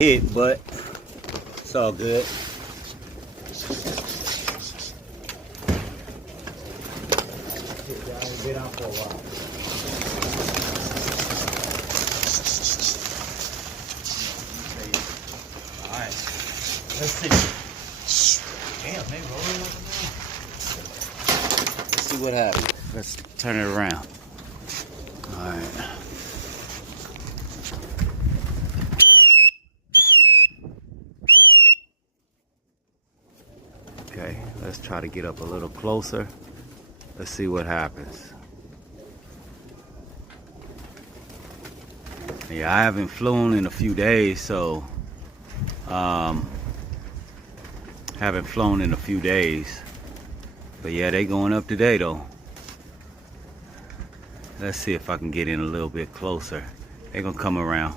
hit, but it's all good. Get out for a while. Alright. Let's see. Damn, they rolling up now. Let's see what happens. Let's turn it around. Alright. Okay, let's try to get up a little closer. Let's see what happens. Yeah, I haven't flown in a few days, so haven't flown in a few days. But yeah, they going up today though. Let's see if I can get in a little bit closer. They're gonna come around.